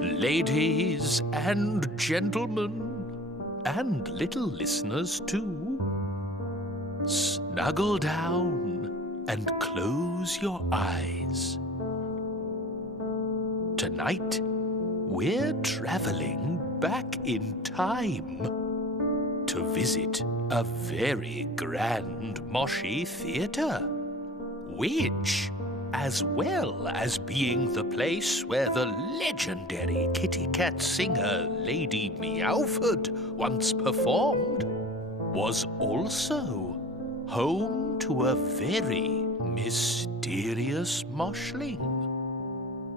Ladies and gentlemen, and little listeners too, snuggle down and close your eyes. Tonight, we're traveling back in time to visit a very grand Moshi theatre, which, as well as being the place where the legendary kitty cat singer Lady Meowford once performed, was also home to a very mysterious Moshling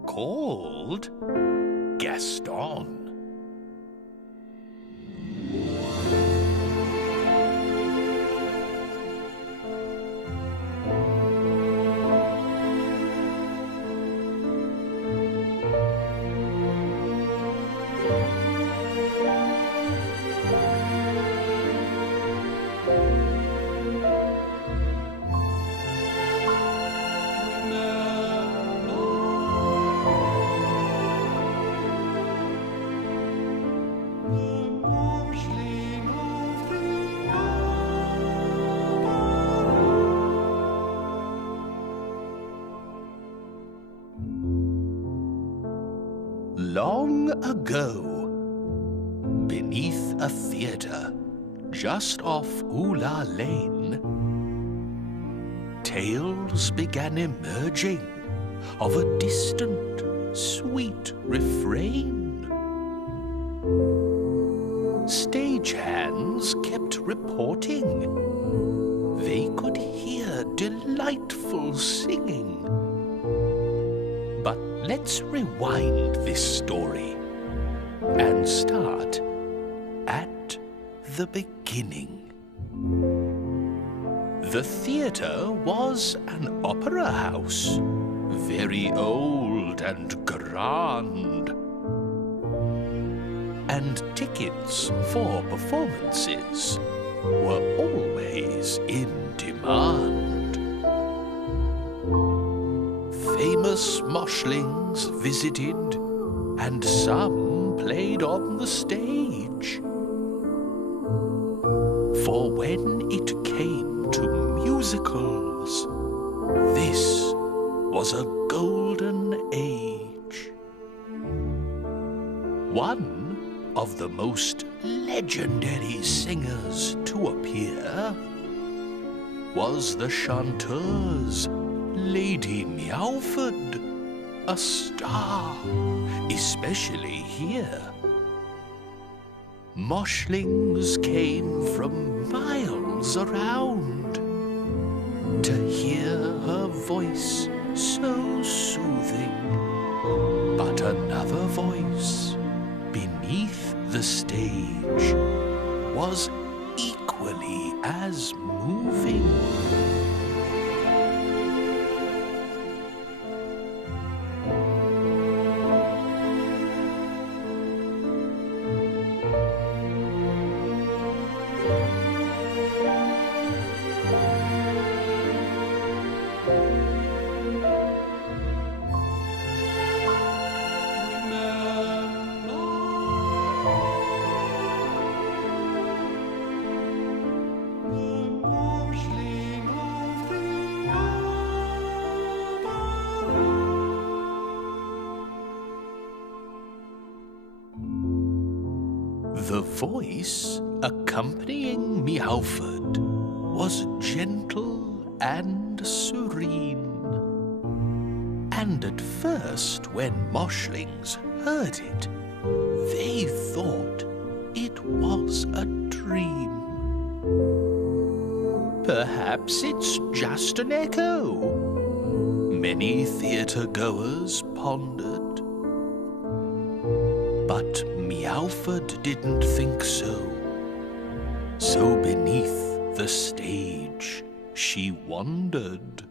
called Gaston. Long ago, beneath a theatre just off Oola Lane, tales began emerging of a distant, sweet refrain. Stagehands kept reporting they could hear delightful singing. But let's rewind this story and start at the beginning. The theatre was an opera house, very old and grand. And tickets for performances were always in demand. Famous Moshlings visited, and some played on the stage. For when it came to musicals, this was a golden age. One of the most legendary singers to appear was the chanteuse Lady Meowford, a star, especially here. Moshlings came from miles around to hear her voice so soothing. But another voice beneath the stage was equally as moving. The voice accompanying Meowford was gentle and serene. And at first, when Moshlings heard it, they thought it was a dream. Perhaps it's just an echo, many theatre-goers pondered. But Meowford didn't think so. So beneath the stage she wandered.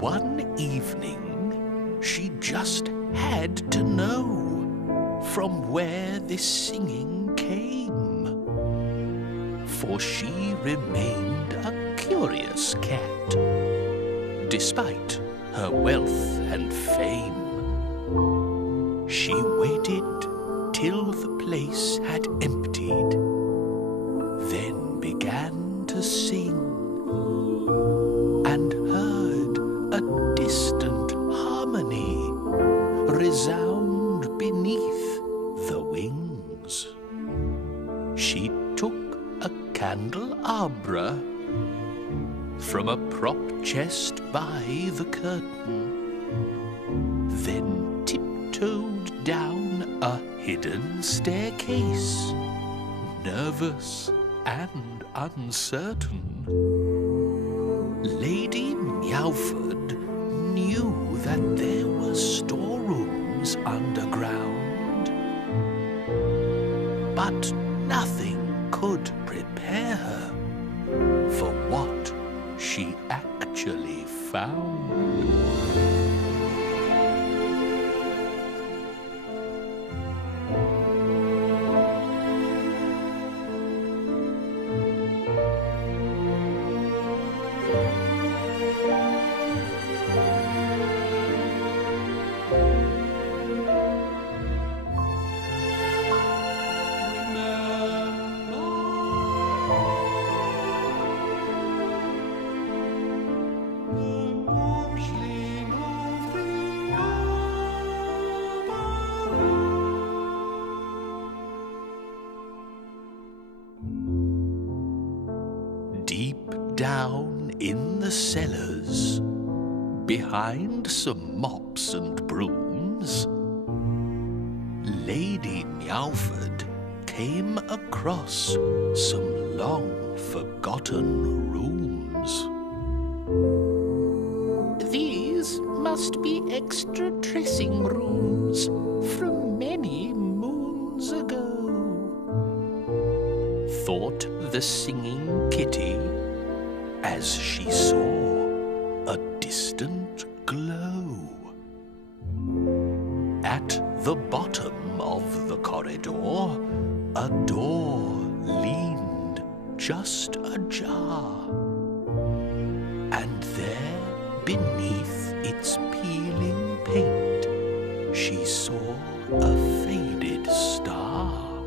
One evening she just had to know from where this singing came. for she remained a curious cat, despite her wealth and fame. She waited till the place had emptied, then began to sing, and heard a distant harmony resound beneath the wings. She took a candelabra from a prop chest by the curtain, then tiptoed down a hidden staircase, nervous and uncertain. Lady Meowford knew that there were storerooms underground, but nothing could prepare her for what she actually found. Deep down in the cellars, behind some mops and brooms, Lady Meowford came across some long-forgotten rooms. These must be extra dressing rooms from many moons ago, thought the singing kitty as she saw a distant glow. At the bottom of the corridor, a door leaned just ajar, and there, beneath its peeling paint, she saw a faded star.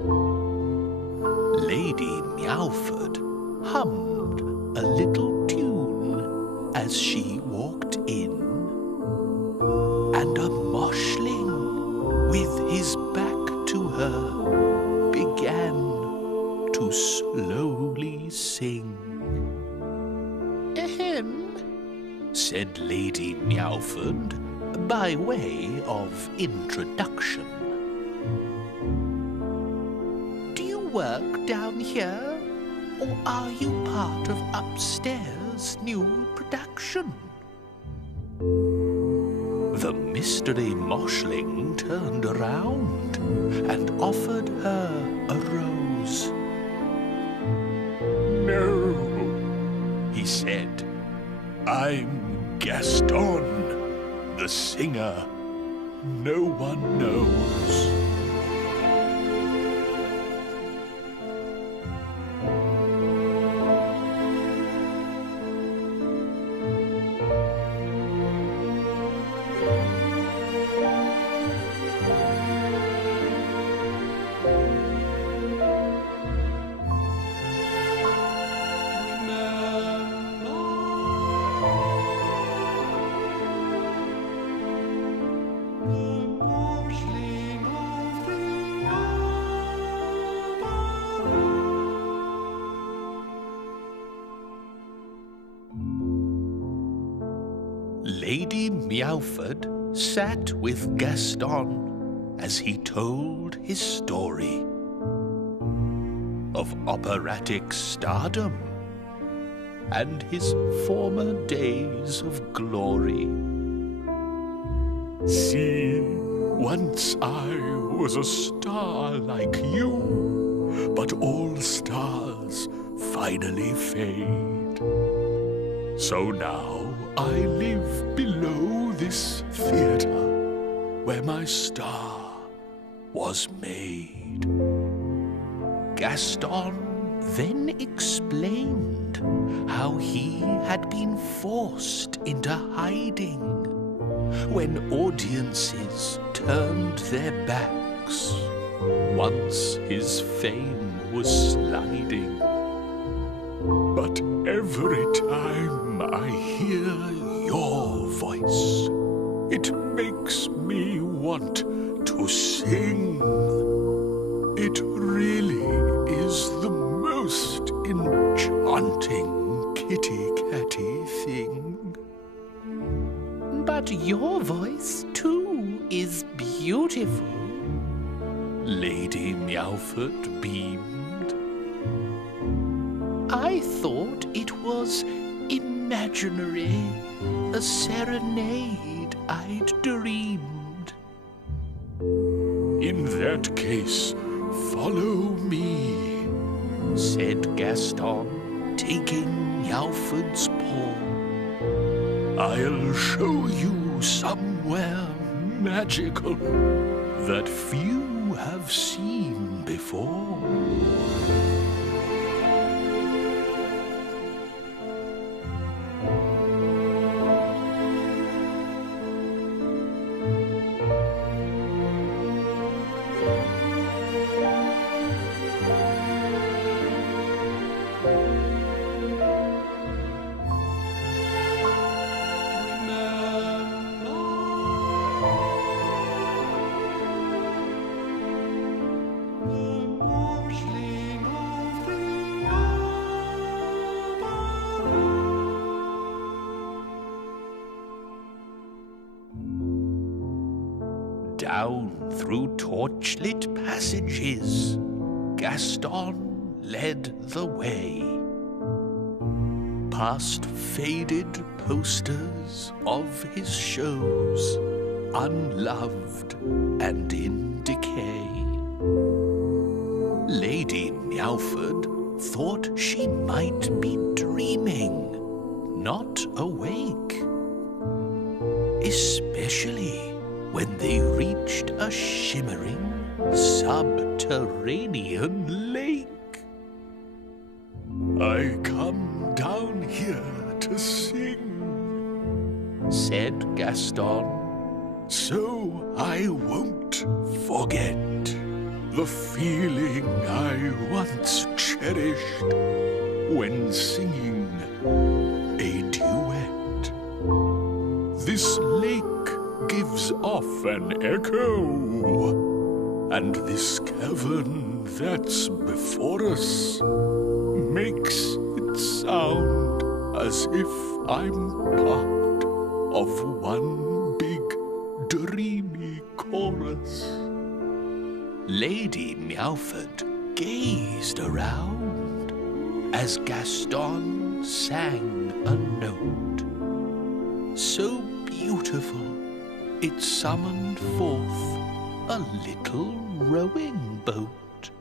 Lady Meowford hummed a little tune as she walked in, and a Moshling, with his back to her, began to slowly sing. "Ahem," said Lady Meowford by way of introduction. "Do you work down here, or are you part of upstairs' new production?" The mystery Moshling turned around and offered her a rose. "No," he said. "I'm Gaston, the singer no one knows." Lady Meowford sat with Gaston as he told his story of operatic stardom and his former days of glory. "See, once I was a star like you, but all stars finally fade. So now I live below this theater where my star was made." Gaston then explained how he had been forced into hiding when audiences turned their backs once his fame was sliding. But every time I hear your voice, it makes me want to sing. It really is the most enchanting kitty-catty thing. But your voice, too, is beautiful. Lady Meowford beamed. I thought it was imaginary, a serenade I'd dreamed. In that case, follow me, said Gaston, taking Meowford's paw. I'll show you somewhere magical that few have seen before. Down through torchlit passages, Gaston led the way. Past faded posters of his shows, unloved and in decay. Lady Meowford thought she might be dreaming, not awake. Especially when they reached a shimmering subterranean lake. I come down here to sing, said Gaston, so I won't forget the feeling I once cherished when singing a duet. This lake gives off an echo, and this cavern that's before us makes it sound as if I'm part of one big dreamy chorus. Lady Meowford gazed around as Gaston sang a note so beautiful it summoned forth a little rowing boat.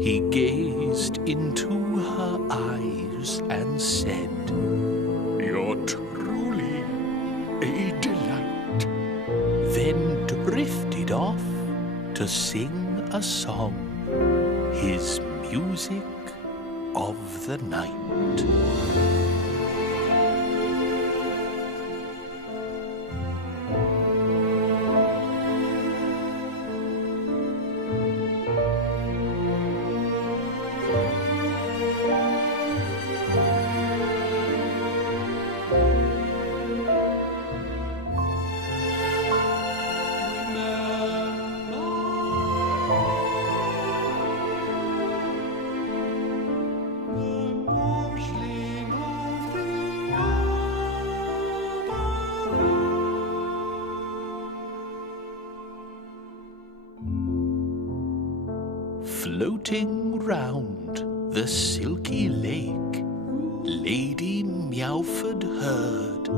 He gazed into her eyes and said, You're truly a delight. Then drifted off to sing a song, his music of the night. Floating round the silky lake, Lady Meowford heard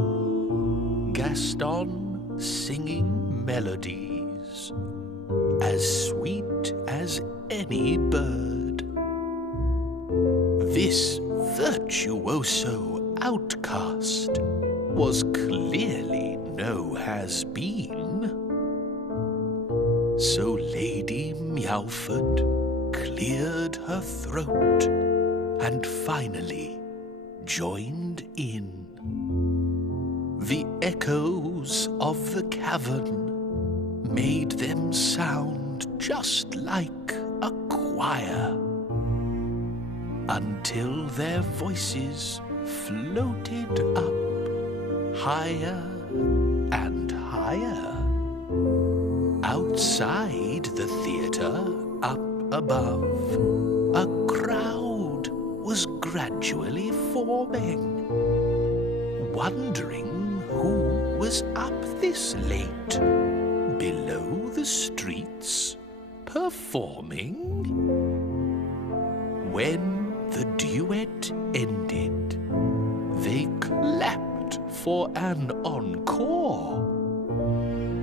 Gaston singing melodies as sweet as any bird. This virtuoso outcast was clearly no has-been. So Lady Meowford cleared her throat and finally joined in. The echoes of the cavern made them sound just like a choir, until their voices floated up higher and higher. Outside the theatre, up above, a crowd was gradually forming, wondering who was up this late below the streets performing. When the duet ended, they clapped for an encore.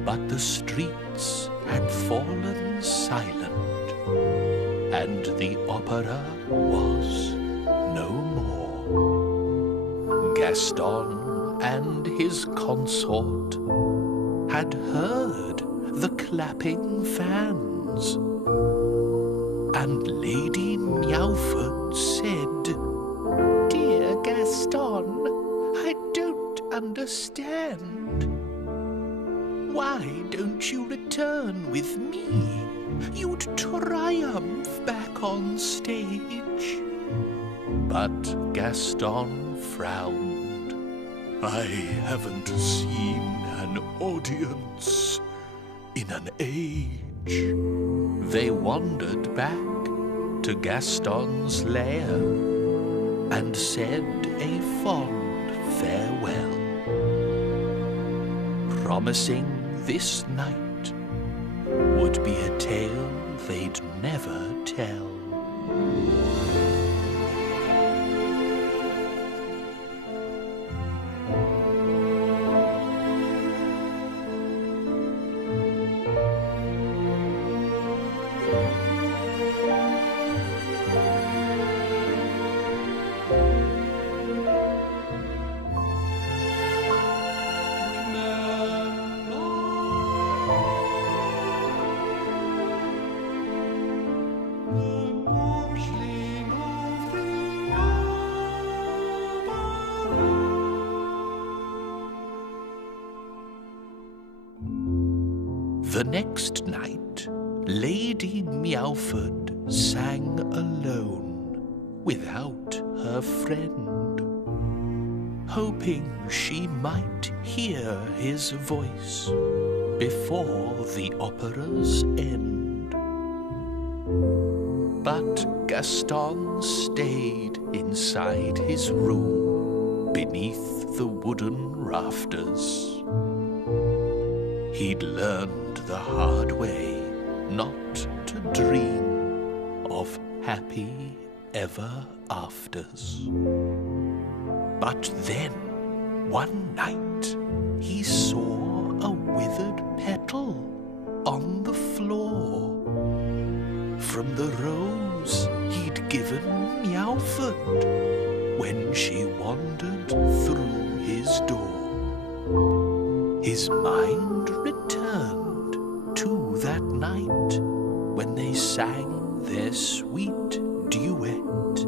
But the streets had fallen silent, and the opera was no more. Gaston and his consort had heard the clapping fans, and Lady Meowford said, "Dear Gaston, I don't understand. Why don't you return with me? You'd triumph back on stage." But Gaston frowned. I haven't seen an audience in an age. They wandered back to Gaston's lair and said a fond farewell, promising this night would be a tale they'd never tell. The next night, Lady Meowford sang alone, without her friend, hoping she might hear his voice before the opera's end. But Gaston stayed inside his room beneath the wooden rafters. He'd learned the hard way not to dream of happy ever afters. But then, one night, he saw a withered petal on the floor from the rose he'd given Meowford when she wandered through his door. His mind returned to that night when they sang their sweet duet.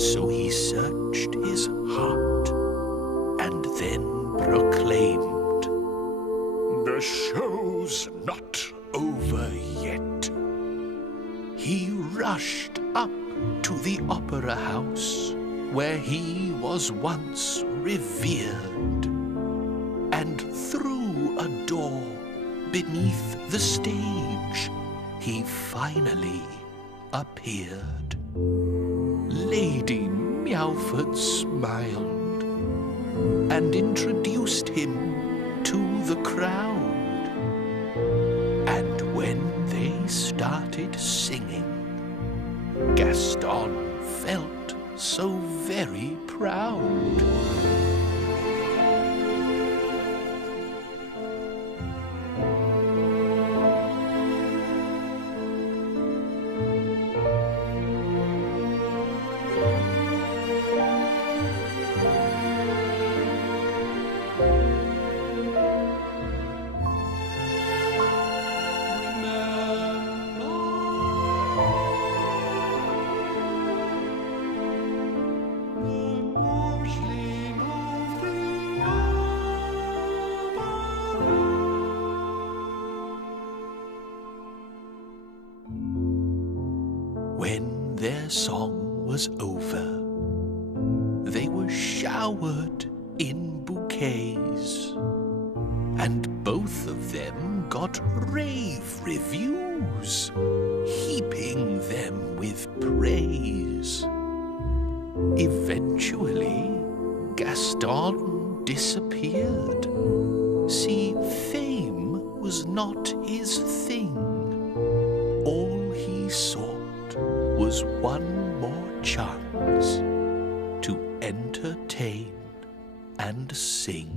So he searched his heart and then proclaimed, "The show's not over yet." He rushed up to the opera house where he was once revered, and through a door beneath the stage he finally appeared. Lady Meowford smiled and introduced him to the crowd. And when they started singing, Gaston felt so very proud. song was over, they were showered in bouquets, and both of them got rave reviews, heaping them with praise. Eventually, Gaston disappeared. See, fame was not his thing. All he sought was one more chance to entertain and sing.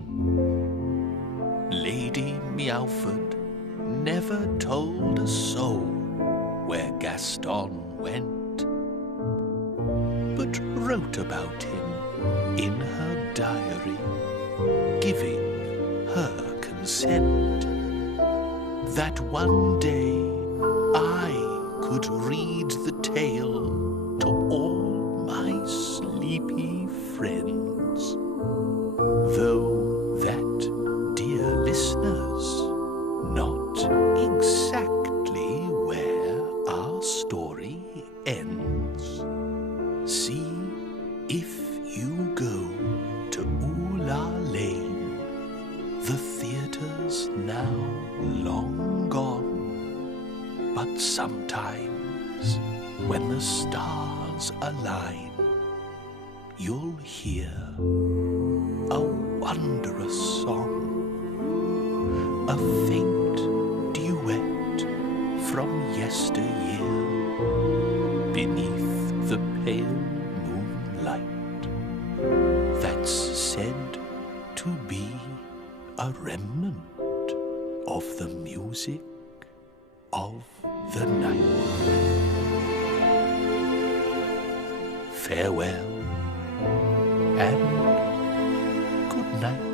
Lady Meowford never told a soul where Gaston went, but wrote about him in her diary, giving her consent, that one day I could read the tale to all my sleepy friends, though that, dear listeners, not exactly where our story ends. See if you go to Oolah Lane, the theatre's now long gone, but sometimes when the stars align, you'll hear a wondrous song, a faint duet from yesteryear, beneath the pale moonlight, that's said to be a remnant of the music of the night. Farewell and good night.